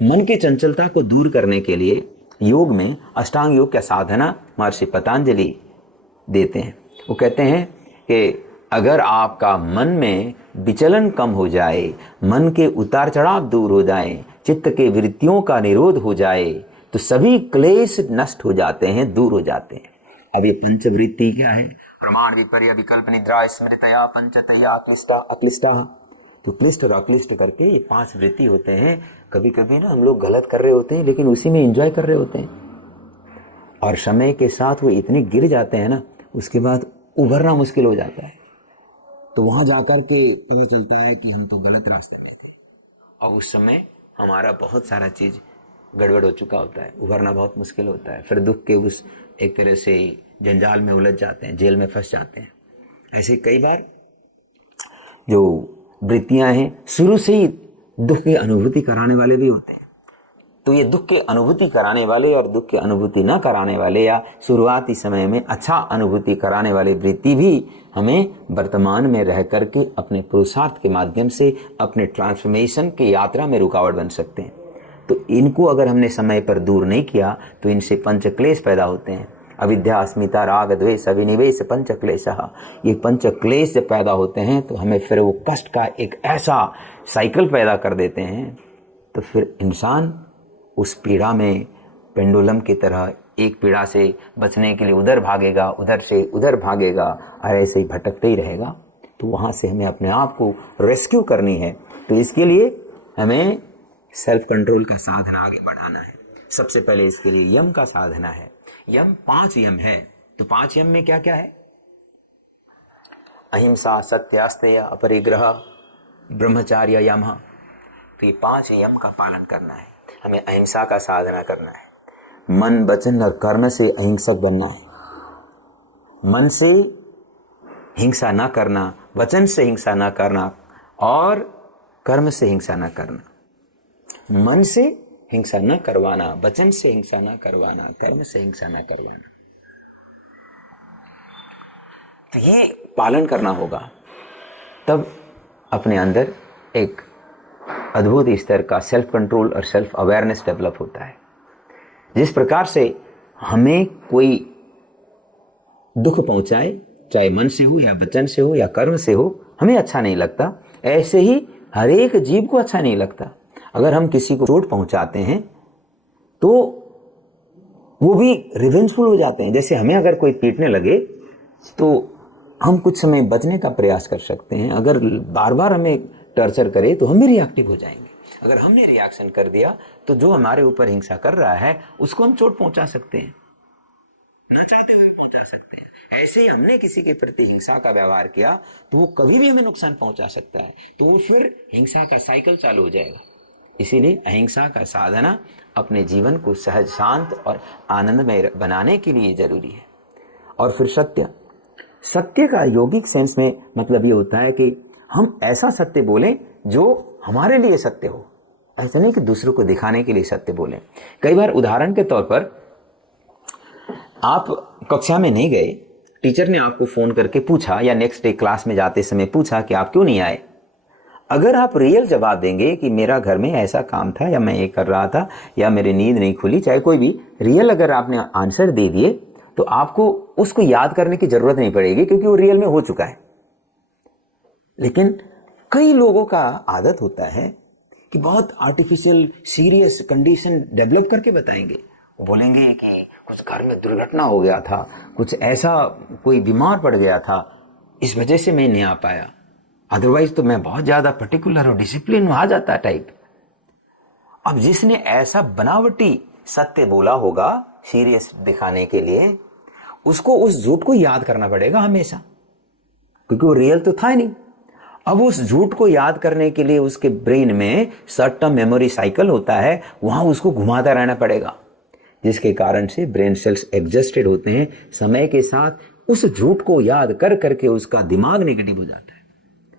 मन की चंचलता को दूर करने के लिए योग में अष्टांग योग का साधना महर्षि पतंजलि देते हैं। वो कहते हैं कि अगर आपका मन में विचलन कम हो जाए, मन के उतार चढ़ाव दूर हो जाए, चित्त के वृत्तियों का निरोध हो जाए, तो सभी क्लेश नष्ट हो जाते हैं, दूर हो जाते हैं। अब ये पंचवृत्ति क्या है? प्रमाण, विपर्य, विकल्प, निद्रा, स्मृतया, पंचतया, अक्लिष्टा, अक्लिष्टा। तो क्लिष्ट और अक्लिष्ट करके ये 5 वृत्ति होते हैं। कभी कभी ना हम लोग गलत कर रहे होते हैं, लेकिन उसी में एंजॉय कर रहे होते हैं, और समय के साथ वो इतने गिर जाते हैं ना, उसके बाद उभरना मुश्किल हो जाता है। तो वहां जाकर के पता चलता है कि हम तो गलत रास्ते में थे, और उस समय हमारा बहुत सारा चीज गड़बड़ हो चुका होता है, उभरना बहुत मुश्किल होता है। फिर दुख के उस एक तरह से जंजाल में उलझ जाते हैं, जेल में फंस जाते हैं। ऐसे कई बार जो वृत्तियां हैं शुरू से ही दुख की अनुभूति कराने वाले भी होते हैं। तो ये दुख की अनुभूति कराने वाले और दुख की अनुभूति न कराने वाले, या शुरुआती समय में अच्छा अनुभूति कराने वाले वृत्ति भी हमें वर्तमान में रह करके अपने पुरुषार्थ के माध्यम से अपने ट्रांसफॉर्मेशन की यात्रा में रुकावट बन सकते हैं। तो इनको अगर हमने समय पर दूर नहीं किया तो इनसे पंचक्लेश पैदा होते हैं। अविद्या, अस्मिता, राग, द्वेष, अभिनिवेश, पंचक्लेशः। ये पंचक्लेश जब पैदा होते हैं तो हमें फिर वो कष्ट का एक ऐसा साइकिल पैदा कर देते हैं, तो फिर इंसान उस पीड़ा में पेंडुलम की तरह एक पीड़ा से बचने के लिए उधर भागेगा, उधर से उधर भागेगा, और ऐसे ही भटकते ही रहेगा। तो वहां से हमें अपने आप को रेस्क्यू करनी है। तो इसके लिए हमें सेल्फ कंट्रोल का साधना आगे बढ़ाना है। सबसे पहले इसके लिए यम का साधना है। यम 5 यम है। तो 5 यम में क्या क्या है? अहिंसा, सत्य, अस्तेय, अपरिग्रह, ब्रह्मचार्य, यम। तो ये 5 यम का पालन करना है। हमें अहिंसा का साधना करना है। मन, वचन और कर्म से अहिंसक बनना है। मन से हिंसा ना करना, वचन से हिंसा ना करना, और कर्म से हिंसा ना करना। मन से हिंसा न करवाना, वचन से हिंसा न करवाना, कर्म से हिंसा न करवाना। तो ये पालन करना होगा, तब अपने अंदर एक अद्भुत स्तर का सेल्फ कंट्रोल और सेल्फ अवेयरनेस डेवलप होता है। जिस प्रकार से हमें कोई दुख पहुंचाए, चाहे मन से हो या वचन से हो या कर्म से हो, हमें अच्छा नहीं लगता, ऐसे ही हर एक जीव को अच्छा नहीं लगता। अगर हम किसी को चोट पहुंचाते हैं तो वो भी रिवेंजफुल हो जाते हैं। जैसे हमें अगर कोई पीटने लगे तो हम कुछ समय बचने का प्रयास कर सकते हैं। अगर बार बार हमें टॉर्चर करे तो हम भी रिएक्टिव हो जाएंगे। अगर हमने रिएक्शन कर दिया तो जो हमारे ऊपर हिंसा कर रहा है उसको हम चोट पहुंचा सकते हैं, ना चाहते हुए पहुंचा सकते हैं। ऐसे ही हमने किसी के प्रति हिंसा का व्यवहार किया तो वो कभी भी हमें नुकसान पहुंचा सकता है। तो वो फिर हिंसा का साइकिल चालू हो जाएगा। इसीलिए अहिंसा का साधना अपने जीवन को सहज, शांत और आनंदमय बनाने के लिए जरूरी है। और फिर सत्य। सत्य का योगिक सेंस में मतलब ये होता है कि हम ऐसा सत्य बोलें जो हमारे लिए सत्य हो। ऐसा नहीं कि दूसरों को दिखाने के लिए सत्य बोलें। कई बार उदाहरण के तौर पर आप कक्षा में नहीं गए, टीचर ने आपको फोन करके पूछा या नेक्स्ट डे क्लास में जाते समय पूछा कि आप क्यों नहीं आए। अगर आप रियल जवाब देंगे कि मेरा घर में ऐसा काम था, या मैं ये कर रहा था, या मेरी नींद नहीं खुली, चाहे कोई भी रियल अगर आपने आंसर दे दिए तो आपको उसको याद करने की जरूरत नहीं पड़ेगी, क्योंकि वो रियल में हो चुका है। लेकिन कई लोगों का आदत होता है कि बहुत आर्टिफिशियल सीरियस कंडीशन डेवलप करके बताएंगे। वो बोलेंगे कि कुछ घर में दुर्घटना हो गया था, कुछ ऐसा कोई बीमार पड़ गया था, इस वजह से मैं नहीं आ पाया, अदरवाइज तो मैं बहुत ज्यादा पर्टिकुलर और डिसिप्लिन आ जाता टाइप। अब जिसने ऐसा बनावटी सत्य बोला होगा सीरियस दिखाने के लिए, उसको उस झूठ को याद करना पड़ेगा हमेशा, क्योंकि वो रियल तो था ही नहीं। अब उस झूठ को याद करने के लिए उसके ब्रेन में शॉर्ट टर्म मेमोरी साइकिल होता है, वहां उसको घुमाता रहना पड़ेगा, जिसके कारण से ब्रेन सेल्स एग्जस्टेड होते हैं। समय के साथ उस झूठ को याद कर करके उसका दिमाग नेगेटिव हो जाता है,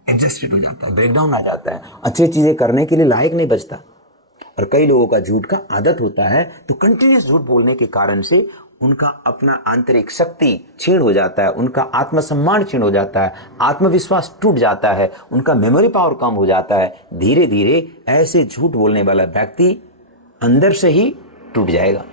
एग्जस्टेड हो जाता है, ब्रेकडाउन आ जाता है, अच्छी चीजें करने के लिए लायक नहीं बचता। और कई लोगों का झूठ का आदत होता है, तो कंटिन्यूस झूठ बोलने के कारण से उनका अपना आंतरिक शक्ति क्षीण हो जाता है, उनका आत्मसम्मान क्षीण हो जाता है, आत्मविश्वास टूट जाता है, उनका मेमोरी पावर कम हो जाता है। धीरे धीरे ऐसे झूठ बोलने वाला व्यक्ति अंदर से ही टूट जाएगा।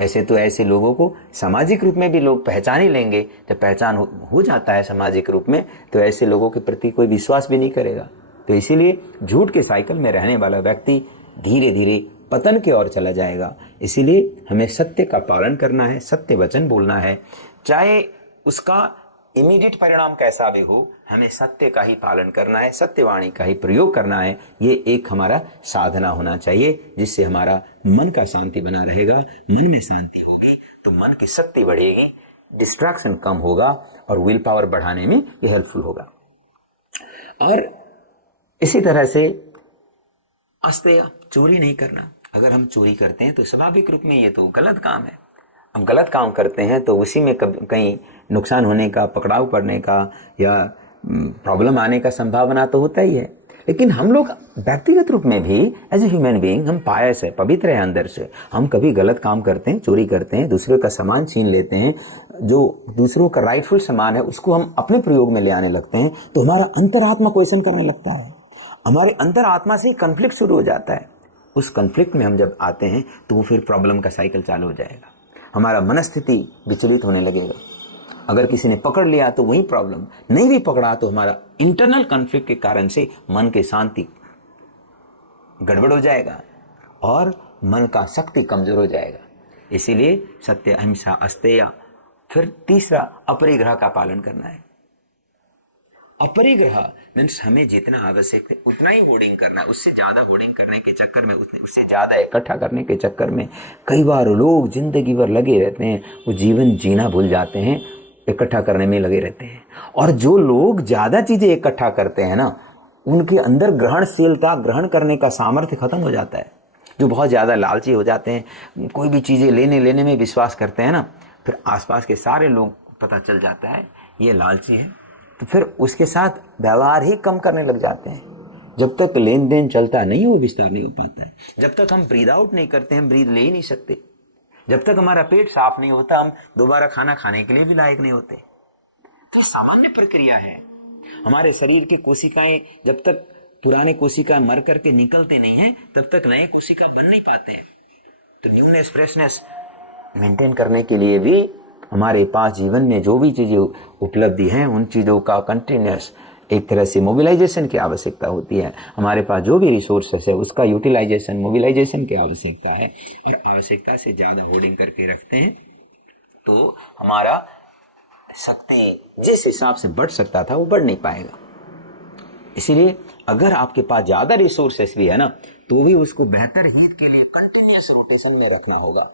ऐसे तो ऐसे लोगों को सामाजिक रूप में भी लोग पहचान ही लेंगे। जब पहचान हो जाता है सामाजिक रूप में, तो ऐसे लोगों के प्रति कोई विश्वास भी नहीं करेगा। तो इसीलिए झूठ के साइकिल में रहने वाला व्यक्ति धीरे धीरे पतन की ओर चला जाएगा। इसीलिए हमें सत्य का पालन करना है, सत्य वचन बोलना है, चाहे उसका इमीडिएट परिणाम कैसा भी हो, हमें सत्य का ही पालन करना है, सत्यवाणी का ही प्रयोग करना है। ये एक हमारा साधना होना चाहिए, जिससे हमारा मन का शांति बना रहेगा। मन में शांति होगी तो मन की शक्ति बढ़ेगी, डिस्ट्रैक्शन कम होगा और विल पावर बढ़ाने में ये हेल्पफुल होगा। और इसी तरह से अस्तेय, चोरी नहीं करना। अगर हम चोरी करते हैं तो स्वाभाविक रूप में ये तो गलत काम है। हम गलत काम करते हैं तो उसी में कहीं नुकसान होने का, पकड़ाव पड़ने का या प्रॉब्लम आने का संभावना तो होता ही है। लेकिन हम लोग व्यक्तिगत रूप में भी एज ए ह्यूमन बीइंग हम पायस है, पवित्र है अंदर से। हम कभी गलत काम करते हैं, चोरी करते हैं, दूसरे का सामान छीन लेते हैं, जो दूसरों का राइटफुल सामान है उसको हम अपने प्रयोग में ले आने लगते हैं, तो हमारा अंतरात्मा क्वेश्चन करने लगता है। हमारे अंतरात्मा से कॉन्फ्लिक्ट शुरू हो जाता है। उस कॉन्फ्लिक्ट में हम जब आते हैं तो वो फिर प्रॉब्लम का साइकिल चालू हो जाएगा। हमारा मनस्थिति विचलित होने लगेगा। अगर किसी ने पकड़ लिया तो वही प्रॉब्लम, नहीं भी पकड़ा तो हमारा इंटरनल कॉन्फ्लिक्ट के कारण से मन की शांति गड़बड़ हो जाएगा और मन का शक्ति कमजोर हो जाएगा। इसीलिए सत्य, अहिंसा, अस्तेय। फिर तीसरा, अपरिग्रह का पालन करना है। अपरिग्रह मीन्स हमें जितना आवश्यक है उतना ही होर्डिंग करना है। उससे ज्यादा होर्डिंग करने के चक्कर में, उससे ज्यादा इकट्ठा करने के चक्कर में कई बार लोग जिंदगी भर लगे रहते हैं, वो जीवन जीना भूल जाते हैं, इकट्ठा करने में लगे रहते हैं। और जो लोग ज्यादा चीजें इकट्ठा करते हैं ना, उनके अंदर ग्रहणशीलता, ग्रहण करने का सामर्थ्य खत्म हो जाता है। जो बहुत ज्यादा लालची हो जाते हैं, कोई भी चीजें लेने में विश्वास करते हैं ना, फिर आसपास के सारे लोग पता चल जाता है ये लालची है, तो फिर उसके साथ व्यवहार ही कम करने लग जाते हैं। जब तक लेन देन चलता नहीं, वो विस्तार नहीं हो पाता है। जब तक हम ब्रीद आउट नहीं करते, हम ब्रीद ले ही नहीं सकते। जब तक हमारा पेट साफ नहीं होता, हम दोबारा खाना खाने के लिए भी लायक नहीं होते। तो ये सामान्य प्रक्रिया है। हमारे शरीर की कोशिकाएं जब तक पुराने कोशिका मर करके निकलते नहीं है, तब तक नए कोशिका बन नहीं पाते हैं। तो न्यूनेस, फ्रेशनेस मेंटेन करने के लिए भी हमारे पास जीवन में जो भी चीजें उपलब्धि हैं, उन चीजों का कंटिन्यूस एक तरह से मोबिलाइजेशन की आवश्यकता होती है। हमारे पास जो भी रिसोर्सेस है उसका यूटिलाइजेशन, मोबिलाइजेशन की आवश्यकता है। और आवश्यकता से ज्यादा होर्डिंग करके रखते हैं तो हमारा शक्ति जिस हिसाब से बढ़ सकता था वो बढ़ नहीं पाएगा। इसीलिए अगर आपके पास ज्यादा रिसोर्सेस भी है ना, तो भी उसको बेहतर हित के लिए कंटिन्यूस रोटेशन में रखना होगा।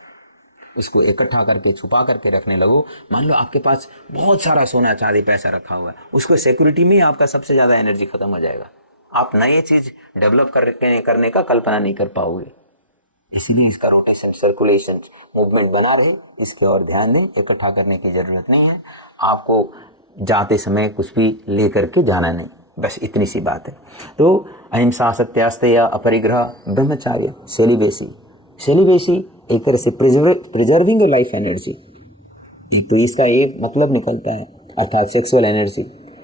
उसको इकट्ठा करके छुपा करके रखने लगो। मान लो आपके पास बहुत सारा सोना चांदी पैसा रखा हुआ है, उसको सिक्योरिटी में आपका सबसे ज्यादा एनर्जी खत्म हो जाएगा। आप नई चीज डेवलप करने का कल्पना नहीं कर पाओगे। इसीलिए इसका रोटेशन, सर्कुलेशन, मूवमेंट बना रहे, इसके और ध्यान दें। इकट्ठा करने की जरूरत नहीं है। आपको जाते समय कुछ भी लेकर के जाना नहीं, बस इतनी सी बात है। तो अहिंसा, सत्यास्तेय, अपरिग्रह, ब्रह्मचार्य, सेलिबेसी एक तरह से प्रिजर्विंग लाइफ एनर्जी। तो इसका एक मतलब निकलता है, अर्थात सेक्सुअल एनर्जी,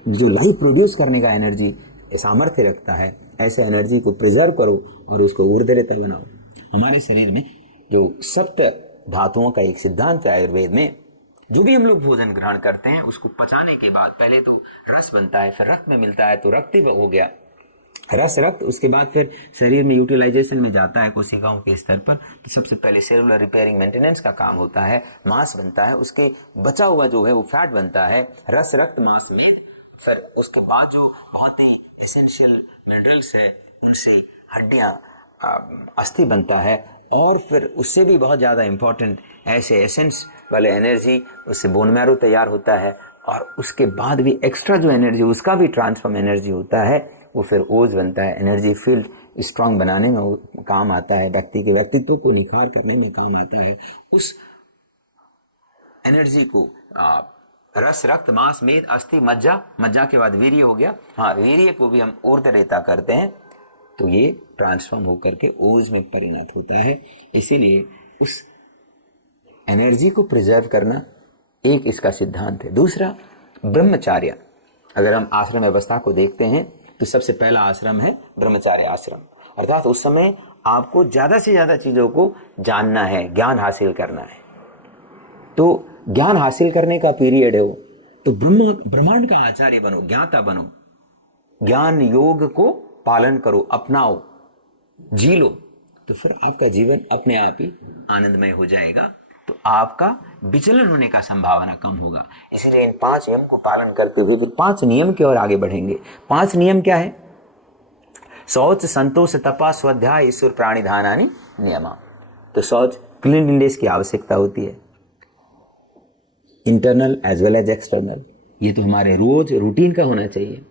जो लाइफ प्रोड्यूस करने का एनर्जी सामर्थ्य रखता है। ऐसे एनर्जी को प्रिजर्व करो और उसको ऊर्ध्वरेतल बनाओ। हमारे शरीर में जो सप्त धातुओं का एक सिद्धांत है आयुर्वेद में, जो भी हम लोग भोजन ग्रहण करते हैं उसको पचाने के बाद पहले तो रस बनता है, फिर रक्त में मिलता है, तो रक्त ही हो गया रस, रक्त। उसके बाद फिर शरीर में यूटिलाइजेशन में जाता है कोशिकाओं के स्तर पर। तो सबसे पहले सेलुलर रिपेयरिंग, मेंटेनेंस का काम होता है, मांस बनता है, उसके बचा हुआ जो है वो फैट बनता है, रस, रक्त, मांस, मेद। फिर उसके बाद जो बहुत ही एसेंशियल मिनरल्स है, उनसे हड्डियां, अस्थि बनता है। और फिर उससे भी बहुत ज्यादा इंपॉर्टेंट ऐसे एसेंस वाले एनर्जी, उससे बोन मैरो तैयार होता है। और उसके बाद भी एक्स्ट्रा जो एनर्जी, उसका भी ट्रांसफॉर्म एनर्जी होता है, वो फिर ओज बनता है। एनर्जी फील्ड स्ट्रांग बनाने में काम आता है, व्यक्ति के व्यक्तित्व को निखार करने में काम आता है। उस एनर्जी को रस, रक्त, मांस, मेद, अस्थि, मज्जा, मज्जा के बाद वीर्य हो गया। हाँ, वीर्य को भी हम ऊर्ध्वरेता करते हैं, तो ये ट्रांसफॉर्म होकर के ओज में परिणत होता है। इसीलिए उस एनर्जी को प्रिजर्व करना एक इसका सिद्धांत है। दूसरा, ब्रह्मचार्य। अगर हम आश्रम व्यवस्था को देखते हैं तो सबसे पहला आश्रम है ब्रह्मचार्य आश्रम। अर्थात उस समय आपको ज्यादा से ज्यादा चीजों को जानना है, ज्ञान हासिल करना है। तो ज्ञान हासिल करने का पीरियड है वो, तो ब्रह्मांड का आचार्य बनो, ज्ञाता बनो, ज्ञान योग को पालन करो, अपनाओ, जी लो, तो फिर आपका जीवन अपने आप ही आनंदमय हो जाएगा। तो आपका विचलन होने का संभावना कम होगा। इसलिए इन 5 नियम को पालन करते हुए 5 नियम की ओर आगे बढ़ेंगे। 5 नियम क्या है? शौच, संतोष, तपा, स्वाध्याय, ईश्वर, प्राणिधानानि नियमा। तो शौच, क्लीनलीनेस की आवश्यकता होती है, internal as well as external. ये तो हमारे रोज रूटीन का होना चाहिए।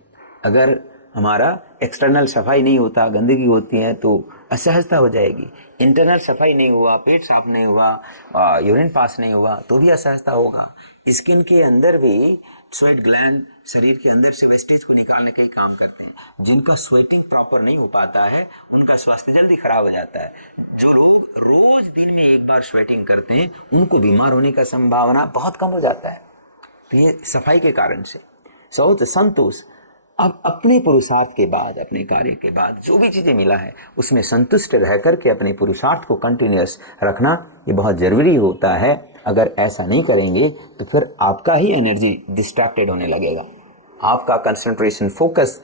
अगर हमारा एक्सटर्नल सफाई नहीं होता, गंदगी होती है, तो असहजता हो जाएगी। इंटरनल सफाई नहीं हुआ, पेट साफ नहीं हुआ, यूरिन पास नहीं हुआ, तो भी असहजता होगा। स्किन के अंदर भी स्वेट ग्लैंड शरीर के अंदर से वेस्टेज को निकालने का ही काम करते हैं। जिनका स्वेटिंग प्रॉपर नहीं हो पाता है उनका स्वास्थ्य जल्दी खराब हो जाता है। जो लोग रोज दिन में एक बार स्वेटिंग करते हैं उनको बीमार होने का संभावना बहुत कम हो जाता है। तो ये सफाई के कारण से। शौच, संतोष, अब अपने पुरुषार्थ के बाद, अपने कार्य के बाद जो भी चीजें मिला है उसमें संतुष्ट रह करके अपने पुरुषार्थ को कंटिन्यूअस रखना ये बहुत जरूरी होता है। अगर ऐसा नहीं करेंगे तो फिर आपका ही एनर्जी डिस्ट्रैक्टेड होने लगेगा, आपका कंसंट्रेशन, फोकस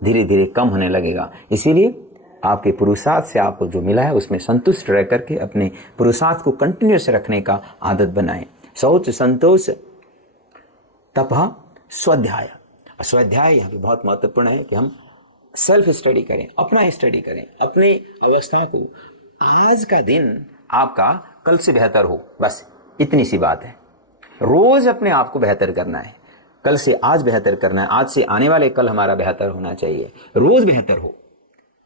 धीरे धीरे कम होने लगेगा। इसीलिए आपके पुरुषार्थ से आपको जो मिला है उसमें संतुष्ट रह करके अपने पुरुषार्थ को कंटिन्यूअस रखने का आदत बनाएं। शौच, संतोष, तपः, स्वाध्याय। स्वाध्याय यहाँ पे बहुत महत्वपूर्ण है कि हम सेल्फ स्टडी करें, अपना स्टडी करें, अपनी अवस्था को। आज का दिन आपका कल से बेहतर हो, बस इतनी सी बात है। रोज अपने आप को बेहतर करना है, कल से आज बेहतर करना है, आज से आने वाले कल हमारा बेहतर होना चाहिए। रोज बेहतर हो,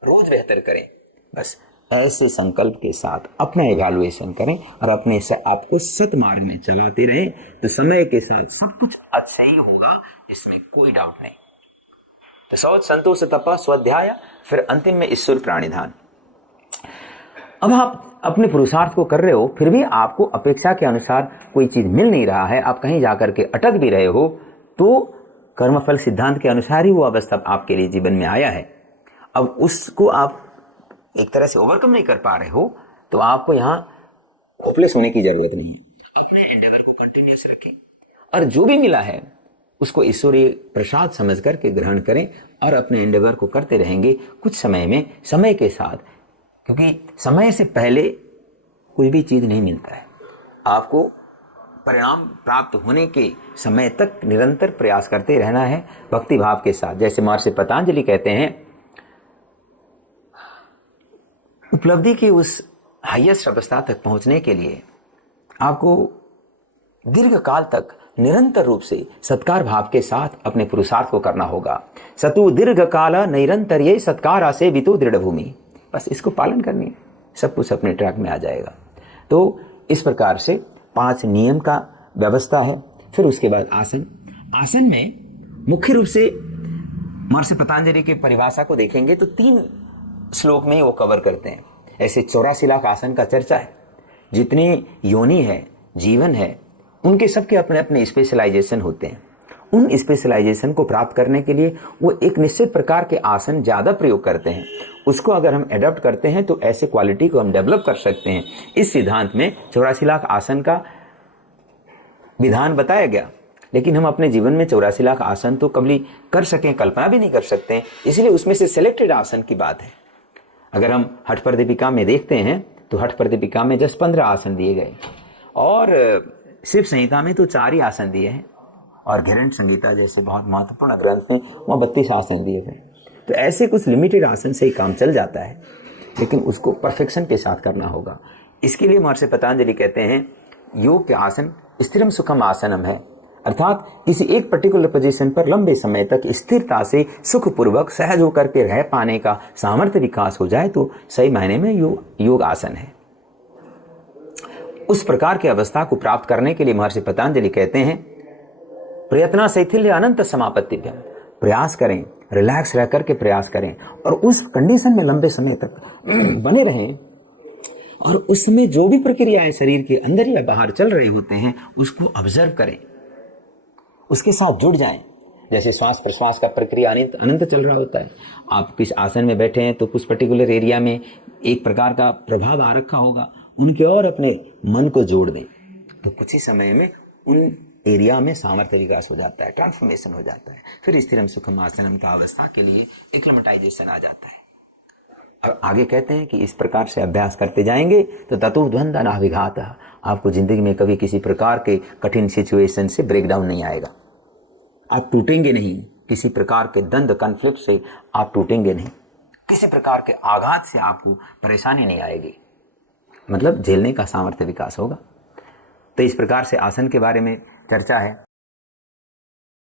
रोज बेहतर करें, बस ऐसे संकल्प के साथ अपना इवैल्यूएशन करें और अपने से आपको सतमार्ग में चलाते रहें, तो समय के साथ सब कुछ अच्छा ही होगा, इसमें कोई डाउट नहीं। तो शौच, संतोष, तपा, स्वाध्याय, फिर अंतिम में ईश्वर, प्राणिधान। अब आप अपने पुरुषार्थ को कर रहे हो, फिर भी आपको अपेक्षा के अनुसार कोई चीज मिल नहीं रहा है, आप कहीं जाकर के अटक भी रहे हो, तो कर्मफल सिद्धांत के अनुसार ही वो अवस्था आपके लिए जीवन में आया है। अब उसको आप एक तरह से ओवरकम नहीं कर पा रहे हो, तो आपको यहाँ होपलेस होने की जरूरत नहीं है। अपने एंडेवर को कंटिन्यूअस रखें और जो भी मिला है उसको ईश्वरीय प्रसाद समझ करके ग्रहण करें और अपने एंडेवर को करते रहेंगे। कुछ समय में, समय के साथ, क्योंकि समय से पहले कोई भी चीज नहीं मिलता है, आपको परिणाम प्राप्त होने के समय तक निरंतर प्रयास करते रहना है भक्ति भाव के साथ। जैसे महर्षि पतंजलि कहते हैं, उपलब्धि की उस हाईएस्ट अवस्था तक पहुंचने के लिए आपको दीर्घ काल तक निरंतर रूप से सत्कार भाव के साथ अपने पुरुषार्थ को करना होगा। सतु दीर्घ काल निरंतर ये सत्कार से बितो दृढ़ भूमि। बस इसको पालन करनी है, सब कुछ अपने ट्रैक में आ जाएगा। तो इस प्रकार से 5 नियम का व्यवस्था है। फिर उसके बाद आसन। आसन में मुख्य रूप से महर्षि पतंजलि के परिभाषा को देखेंगे तो 3 श्लोक में ही वो कवर करते हैं। ऐसे 84 लाख आसन का चर्चा है। जितने योनि है, जीवन है, उनके सबके अपने अपने स्पेशलाइजेशन होते हैं। उन स्पेशलाइजेशन को प्राप्त करने के लिए वो एक निश्चित प्रकार के आसन ज्यादा प्रयोग करते हैं। उसको अगर हम एडॉप्ट करते हैं तो ऐसे क्वालिटी को हम डेवलप कर सकते हैं। इस सिद्धांत में 84 लाख आसन का विधान बताया गया, लेकिन हम अपने जीवन में 84 लाख आसन तो कभी कर सकें, कल्पना भी नहीं कर सकते। इसलिए उसमें से सिलेक्टेड आसन की बात है। अगर हम हठ प्रदीपिका में देखते हैं तो हठ प्रदीपिका में जस्ट 15 आसन दिए गए और शिव संहिता में तो 4 ही आसन दिए हैं और घृण संहिता जैसे बहुत महत्वपूर्ण ग्रंथ में वहाँ 32 आसन दिए गए। तो ऐसे कुछ लिमिटेड आसन से ही काम चल जाता है, लेकिन उसको परफेक्शन के साथ करना होगा। इसके लिए महर्षि पतंजलि कहते हैं योग के आसन स्थिरम सुखम आसनम है, अर्थात किसी एक पर्टिकुलर पोजीशन पर लंबे समय तक स्थिरता से सुखपूर्वक सहज होकर के रह पाने का सामर्थ्य विकास हो जाए तो सही मायने में योग आसन है। उस प्रकार की अवस्था को प्राप्त करने के लिए महर्षि पतंजलि कहते हैं प्रयत्न शैथिल्य अनंत समापत्तिभ्यम। प्रयास करें, रिलैक्स रह करके प्रयास करें और उस कंडीशन में लंबे समय तक बने रहें और उस समय जो भी प्रक्रियाएं शरीर के अंदर या बाहर चल रही होते हैं उसको ऑब्जर्व करें, उसके साथ जुड़ जाएं। जैसे श्वास प्रश्वास का प्रक्रिया अनंत अनंत चल रहा होता है। आप किस आसन में बैठे हैं तो कुछ पर्टिकुलर एरिया में एक प्रकार का प्रभाव आ रखा होगा, उनके और अपने मन को जोड़ दें तो कुछ ही समय में उन एरिया में सामर्थ्य विकास हो जाता है, ट्रांसफॉर्मेशन हो जाता है। फिर स्थिरम सुखम आसनम का अवस्था के लिए एक्लेमेटाइजेशन आ जाता है। और आगे कहते हैं कि इस प्रकार से अभ्यास करते जाएंगे तो ततो द्वंद्व नाभिघात, आपको जिंदगी में कभी किसी प्रकार के कठिन सिचुएशन से ब्रेकडाउन नहीं आएगा। आप टूटेंगे नहीं, किसी प्रकार के द्वंद्व कॉन्फ्लिक्ट से आप टूटेंगे नहीं, किसी प्रकार के आघात से आपको परेशानी नहीं आएगी, मतलब झेलने का सामर्थ्य विकास होगा। तो इस प्रकार से आसन के बारे में चर्चा है।